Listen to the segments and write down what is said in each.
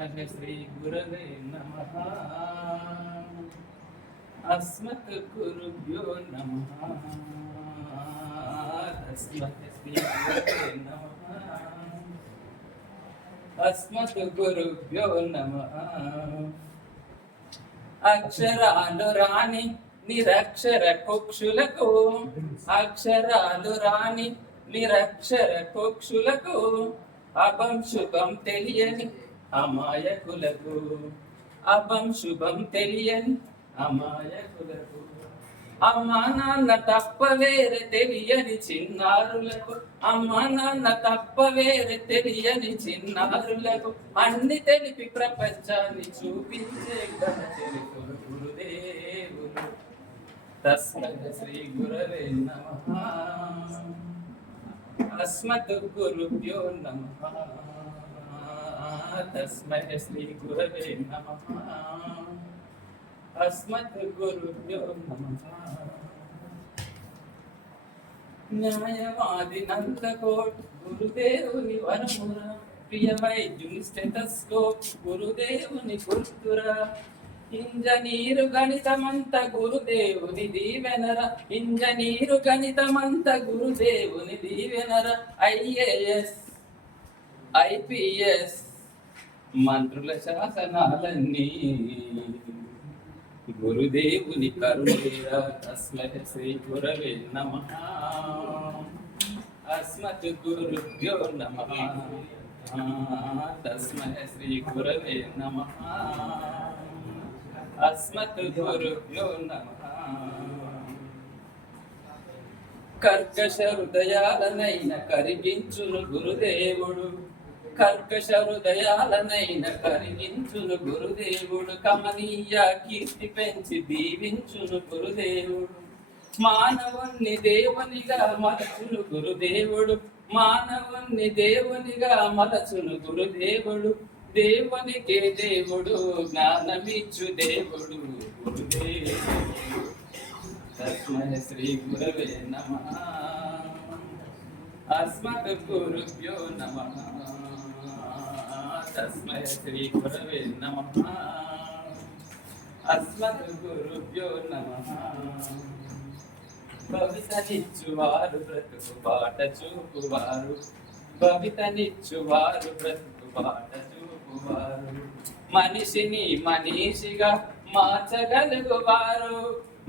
तस्मै श्री गुरवे नमः। अस्मत् गुरुभ्यो नमः। तस्मै श्री गुरवे नमः। अस्मत् गुरुभ्यो नमः। అక్షరాలు రాని నిరక్షర కుక్షులకు అక్షరాలు రాని నిరక్షర కుక్షులకు అభం శుభం తెలియని అమాయకులకు అభం శుభం తెలియని అమాయకులకు అమ్మా నాన్న తప్ప వేరే తెలియని చిన్నారులకు అమ్మా నాన్న తప్ప వేరే తెలియని చిన్నారులకు అన్ని తెలిపి ప్రపంచాన్ని చూపించే తెలుపులు గురుదేవులు. తస్మై శ్రీ గురవే నమః. అస్మత్ గురుభ్యో నమః. తస్మై శ్రీ గురవే నమః. अस्मत् गुरुभ्यो नमः. న్యాయవాది నందకోట్ గురుదేవుని వరమురా, ప్రియ వైద్యుని స్టెటస్కోప్ గురుదేవుని గుర్తురా, ఇంజనీరు గణితమంత గురుదేవుని దీవెనరా, ఇంజనీరు గణితమంత గురుదేవుని దీవెనరా, ఐఏఎస్ ఐపీఎస్ మంత్రుల శాసనాలన్నీ గురుదేవుని కరుణేరా. తస్మై శ్రీ గురవే నమః. అస్మత్ గురుభ్యో నమః. తస్మై శ్రీ గురవే నమః. అస్మత్ గురుభ్యో నమః. కర్కశ హృదయాలనైన కరిగించును గురుదేవుడు, కర్కశ హృదయాలనైన కరిగించును గురుదేవుడు, కమనీయ కీర్తి పెంచి దీవించును గురుదేవుడు, మానవుణ్ణి దేవునిగా మలచును గురుదేవుడు, మానవుణ్ణి దేవునిగా మలచును గురుదేవుడు, దేవునికే దేవుడు జ్ఞానమిచ్చు దేవుడు గురుదేవుడు. తస్మై శ్రీ గురవే నమః. అస్మత్ గురుభ్యో నమః. తస్మై శ్రీ గురవే నమః. అస్మత్ గురుభ్యో నమః. భవితనిచ్చువారు బ్రతుకు బాట చూపువారు, భవితనిచ్చువారు బ్రతుకు బాట చూపువారు, మనిషిని మనీషిగా మార్చగలుగువారు,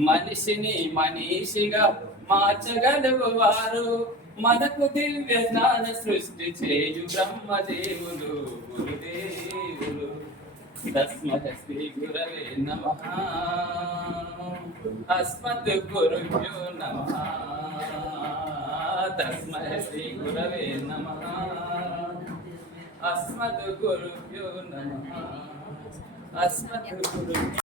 మనిషిని మనీషిగా మార్చగలుగువారు, మనకు దివ్య జ్ఞాన సృష్టి చేయు బ్రహ్మదేవులు గురుదేవులు. తస్మై శ్రీ గురవే నమః. అస్మత్ గురుభ్యో నమః. తస్మై శ్రీ గురవే నమః. అస్మత్ గురుభ్యో నమః. అస్మత్ గురు